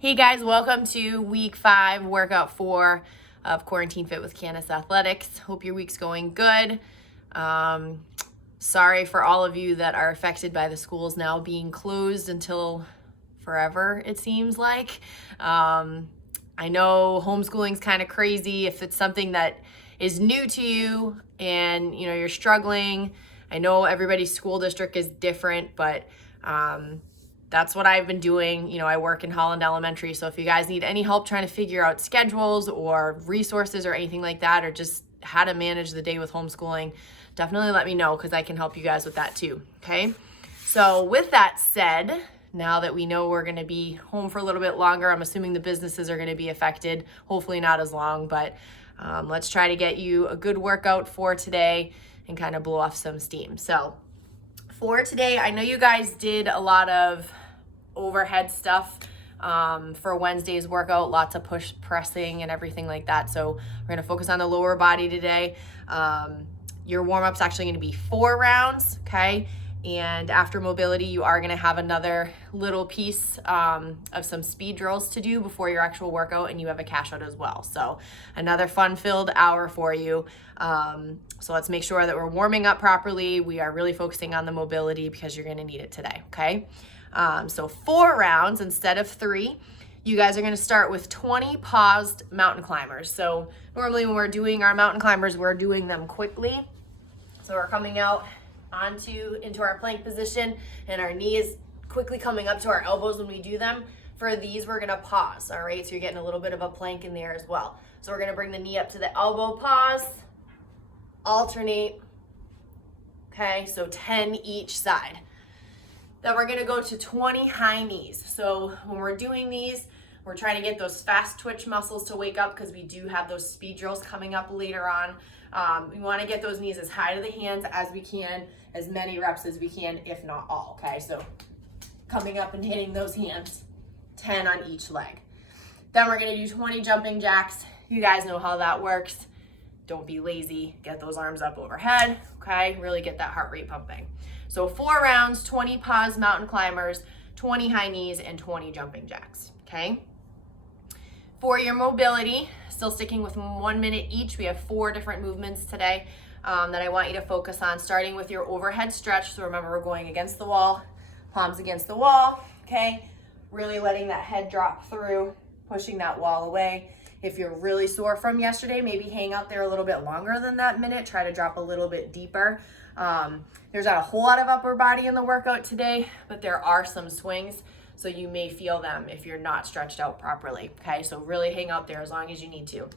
Hey guys, welcome to week 5, workout 4 of Quarantine Fit with Candace Athletics. Hope your week's going good. Sorry for all of you that are affected by the schools now being closed until forever, it seems like. I know homeschooling's kind of crazy. If it's something that is new to you and you're struggling, I know everybody's school district is different, but that's what I've been doing. I work in Holland Elementary, so if you guys need any help trying to figure out schedules or resources or anything like that, or just how to manage the day with homeschooling, definitely let me know because I can help you guys with that too, okay? So with that said, now that we know we're gonna be home for a little bit longer, I'm assuming the businesses are gonna be affected, hopefully not as long, but let's try to get you a good workout for today and kind of blow off some steam. So for today, I know you guys did a lot of overhead stuff for Wednesday's workout, lots of push pressing and everything like that. So we're going to focus on the lower body today. Your warm-up's actually going to be 4 rounds, okay? And after mobility, you are going to have another little piece of some speed drills to do before your actual workout, and you have a cash out as well. So another fun-filled hour for you. So let's make sure that we're warming up properly. We are really focusing on the mobility because you're going to need it today, okay? So 4 rounds instead of 3. You guys are going to start with 20 paused mountain climbers. So normally when we're doing our mountain climbers, we're doing them quickly. So we're coming out into our plank position, and our knee is quickly coming up to our elbows when we do them. For these, we're going to pause, all right? So you're getting a little bit of a plank in there as well. So we're going to bring the knee up to the elbow, pause, alternate, okay? So 10 each side. Then we're gonna go to 20 high knees. So when we're doing these, we're trying to get those fast twitch muscles to wake up because we do have those speed drills coming up later on. We wanna get those knees as high to the hands as we can, as many reps as we can, if not all, okay? So coming up and hitting those hands, 10 on each leg. Then we're gonna do 20 jumping jacks. You guys know how that works. Don't be lazy, get those arms up overhead, okay? Really get that heart rate pumping. So 4 rounds, 20 pause mountain climbers, 20 high knees, and 20 jumping jacks, okay? For your mobility, still sticking with 1 minute each, we have 4 different movements today that I want you to focus on, starting with your overhead stretch. So remember, we're going against the wall, palms against the wall, okay? Really letting that head drop through, pushing that wall away. If you're really sore from yesterday, maybe hang out there a little bit longer than that minute. Try to drop a little bit deeper. There's not a whole lot of upper body in the workout today, but there are some swings, so you may feel them if you're not stretched out properly, okay? So really hang out there as long as you need to.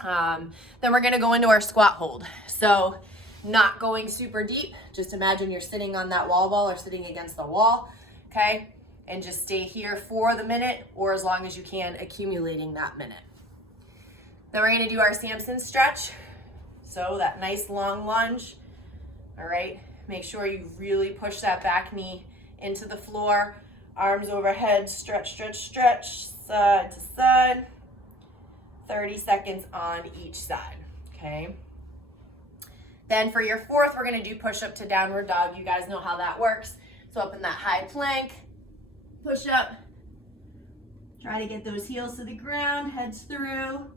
Then we're gonna go into our squat hold. So not going super deep, just imagine you're sitting on that wall ball or sitting against the wall, okay? And just stay here for the minute or as long as you can, accumulating that minute. Then we're gonna do our Samson stretch. So that nice long lunge, all right? Make sure you really push that back knee into the floor, arms overhead, stretch, stretch, stretch, side to side, 30 seconds on each side, okay? Then for your 4th, we're gonna do push-up to downward dog. You guys know how that works. So up in that high plank, push up, try to get those heels to the ground, heads through,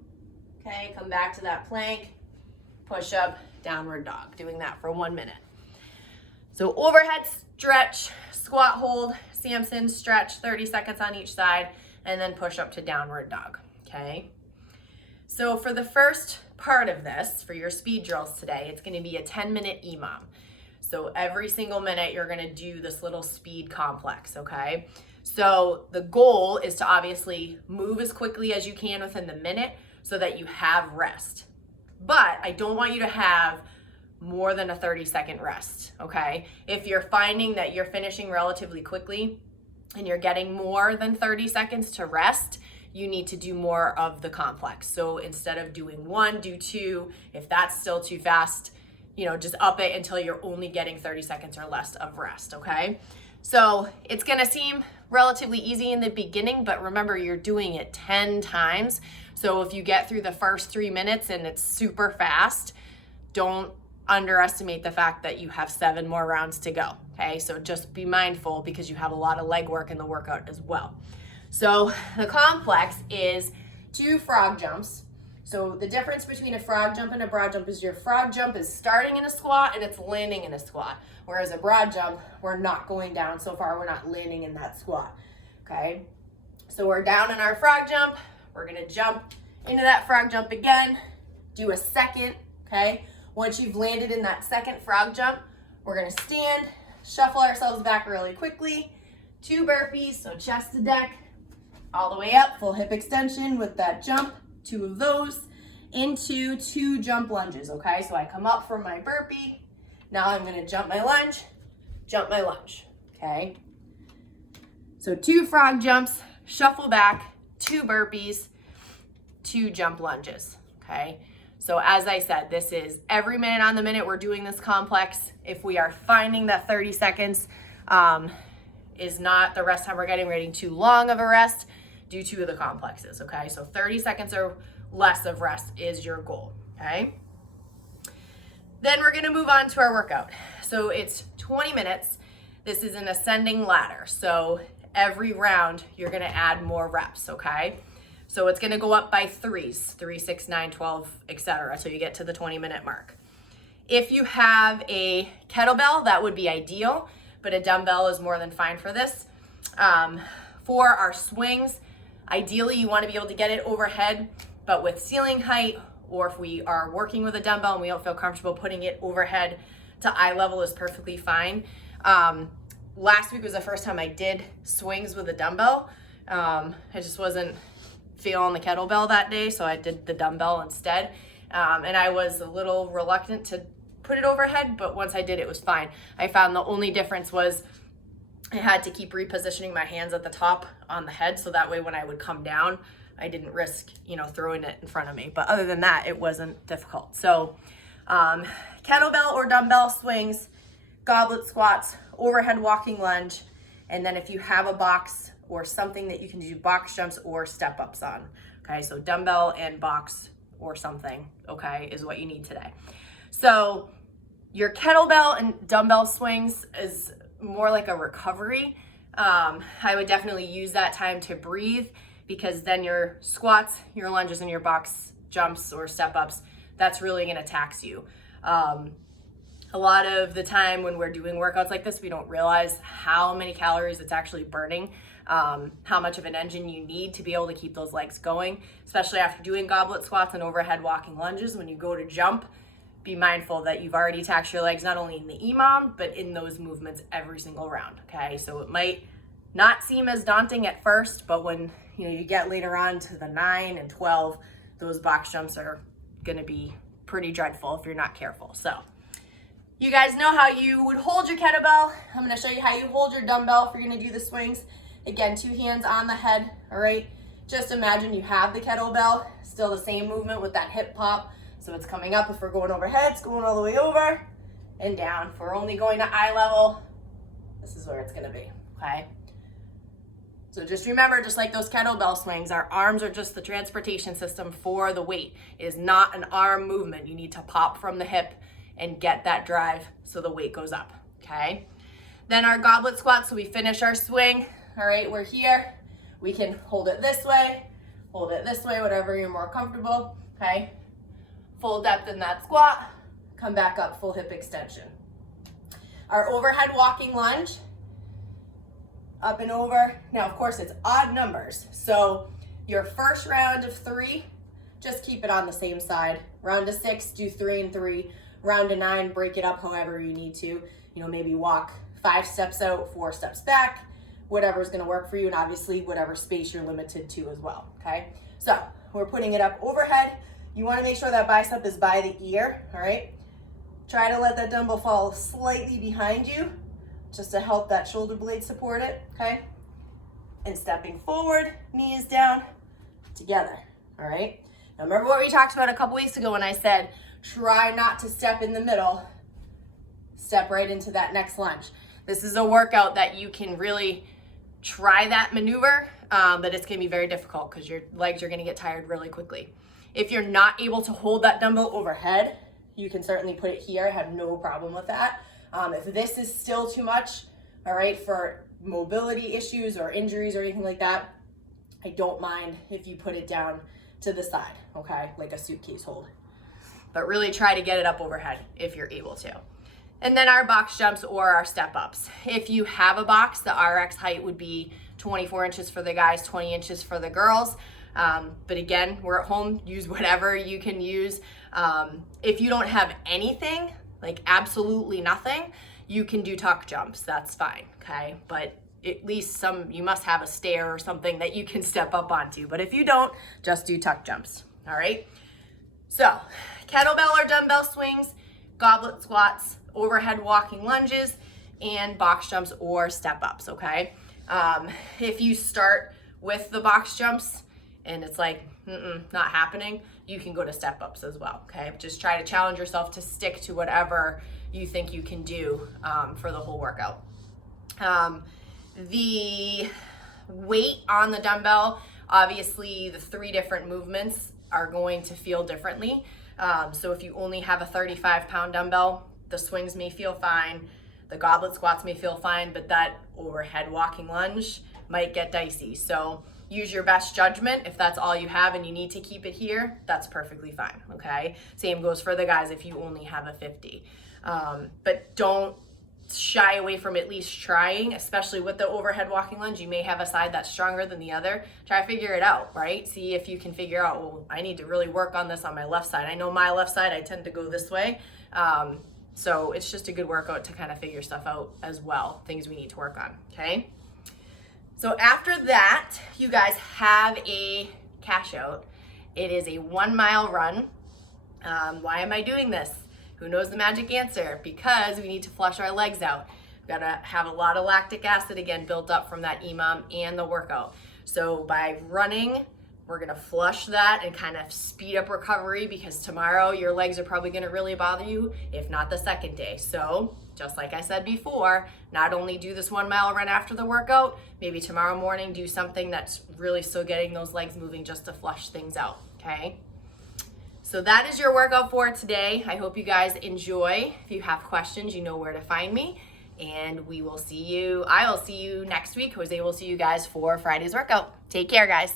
okay? Come back to that plank, push up, downward dog, doing that for 1 minute. So overhead stretch, squat hold, Samson stretch, 30 seconds on each side, and then push up to downward dog, okay? So for the first part of this, for your speed drills today, it's gonna be a 10-minute EMOM. So every single minute, you're gonna do this little speed complex, okay? So the goal is to obviously move as quickly as you can within the minute so that you have rest. But I don't want you to have more than a 30-second rest, okay? If you're finding that you're finishing relatively quickly and you're getting more than 30 seconds to rest, you need to do more of the complex. So instead of doing 1, do 2. If that's still too fast, just up it until you're only getting 30 seconds or less of rest, okay? So it's gonna seem relatively easy in the beginning, but remember, you're doing it 10 times. So if you get through the first 3 minutes and it's super fast, don't underestimate the fact that you have 7 more rounds to go, okay? So just be mindful because you have a lot of leg work in the workout as well. So the complex is 2 frog jumps. So the difference between a frog jump and a broad jump is your frog jump is starting in a squat and it's landing in a squat. Whereas a broad jump, we're not going down so far, we're not landing in that squat, okay? So we're down in our frog jump, we're gonna jump into that frog jump again, do a second, okay? Once you've landed in that second frog jump, we're gonna stand, shuffle ourselves back really quickly, 2 burpees, so chest to deck, all the way up, full hip extension with that jump, 2 of those, into 2 jump lunges, okay? So I come up from my burpee, now I'm gonna jump my lunge, okay? So 2 frog jumps, shuffle back, 2 burpees, 2 jump lunges, okay? So as I said, this is every minute on the minute we're doing this complex. If we are finding that 30 seconds is not the rest time we're getting too long of a rest, do 2 of the complexes, okay? So 30 seconds or less of rest is your goal, okay? Then we're gonna move on to our workout. So it's 20 minutes. This is an ascending ladder. So every round, you're gonna add more reps, okay? So it's gonna go up by 3s, 3, 6, 9, 12, etc. So you get to the 20-minute mark. If you have a kettlebell, that would be ideal, but a dumbbell is more than fine for this. For our swings, ideally you wanna be able to get it overhead, but with ceiling height, or if we are working with a dumbbell and we don't feel comfortable putting it overhead to eye level is perfectly fine. Last week was the first time I did swings with a dumbbell. I just wasn't feeling the kettlebell that day, so I did the dumbbell instead. And I was a little reluctant to put it overhead, but once I did, it was fine. I found the only difference was I had to keep repositioning my hands at the top on the head, so that way when I would come down, I didn't risk, throwing it in front of me. But other than that, it wasn't difficult. So kettlebell or dumbbell swings, goblet squats, overhead walking lunge, and then if you have a box or something that you can do box jumps or step ups on, okay? So dumbbell and box or something, okay, is what you need today. So your kettlebell and dumbbell swings is more like a recovery. I would definitely use that time to breathe, because then your squats, your lunges, and your box jumps or step ups, that's really gonna tax you. A lot of the time when we're doing workouts like this, we don't realize how many calories it's actually burning, how much of an engine you need to be able to keep those legs going, especially after doing goblet squats and overhead walking lunges. When you go to jump, be mindful that you've already taxed your legs, not only in the EMOM, but in those movements every single round, okay? So it might not seem as daunting at first, but when you get later on to the 9 and 12, those box jumps are gonna be pretty dreadful if you're not careful. So you guys know how you would hold your kettlebell. I'm gonna show you how you hold your dumbbell if you're gonna do the swings. Again, 2 hands on the head, all right? Just imagine you have the kettlebell, still the same movement with that hip pop. So it's coming up if we're going overhead, it's going all the way over and down. If we're only going to eye level, this is where it's gonna be, okay? So just remember, just like those kettlebell swings, our arms are just the transportation system for the weight. It is not an arm movement. You need to pop from the hip and get that drive so the weight goes up, okay? Then our goblet squat, so we finish our swing, all right, we're here. We can hold it this way, whatever you're more comfortable, okay? Full depth in that squat, come back up, full hip extension. Our overhead walking lunge, up and over. Now, of course, it's odd numbers. So your first round of 3, just keep it on the same side. Round of 6, do 3 and 3. Round of 9, break it up however you need to. Maybe walk 5 steps out, 4 steps back, whatever's gonna work for you, and obviously whatever space you're limited to as well, okay? So we're putting it up overhead. You wanna make sure that bicep is by the ear, all right? Try to let that dumbbell fall slightly behind you, just to help that shoulder blade support it, okay? And stepping forward, knees down, together, all right? Now remember what we talked about a couple weeks ago when I said, try not to step in the middle, step right into that next lunge. This is a workout that you can really try that maneuver, but it's gonna be very difficult because your legs are gonna get tired really quickly. If you're not able to hold that dumbbell overhead, you can certainly put it here, I have no problem with that. If this is still too much, all right, for mobility issues or injuries or anything like that, I don't mind if you put it down to the side, okay, like a suitcase hold. But really try to get it up overhead if you're able to. And then our box jumps or our step ups. If you have a box, the RX height would be 24 inches for the guys, 20 inches for the girls. But again, we're at home, use whatever you can use. If you don't have anything, like absolutely nothing, you can do tuck jumps, that's fine, okay? But at least you must have a stair or something that you can step up onto. But if you don't, just do tuck jumps, all right? So kettlebell or dumbbell swings, goblet squats, overhead walking lunges, and box jumps or step ups, okay? If you start with the box jumps and it's like, not happening, you can go to step ups as well, okay? Just try to challenge yourself to stick to whatever you think you can do for the whole workout. The weight on the dumbbell, obviously the 3 different movements are going to feel differently. So if you only have a 35-pound dumbbell, the swings may feel fine, the goblet squats may feel fine, but that overhead walking lunge might get dicey. So use your best judgment. If that's all you have and you need to keep it here, that's perfectly fine, okay? Same goes for the guys if you only have a 50. But don't shy away from at least trying, especially with the overhead walking lunge. You may have a side that's stronger than the other. Try to figure it out, right? See if you can figure out, well, I need to really work on this on my left side. I know my left side, I tend to go this way. So it's just a good workout to kind of figure stuff out as well, things we need to work on, okay? So after that, you guys have a cash out. It is a 1 mile run. Why am I doing this? Who knows the magic answer? Because we need to flush our legs out. We've got to have a lot of lactic acid again built up from that EMOM and the workout. So by running, we're gonna flush that and kind of speed up recovery, because tomorrow your legs are probably gonna really bother you, if not the second day. So just like I said before, not only do this 1 mile run after the workout, maybe tomorrow morning do something that's really still getting those legs moving just to flush things out, okay? So that is your workout for today. I hope you guys enjoy. If you have questions, you know where to find me. And I will see you next week. Jose will see you guys for Friday's workout. Take care, guys.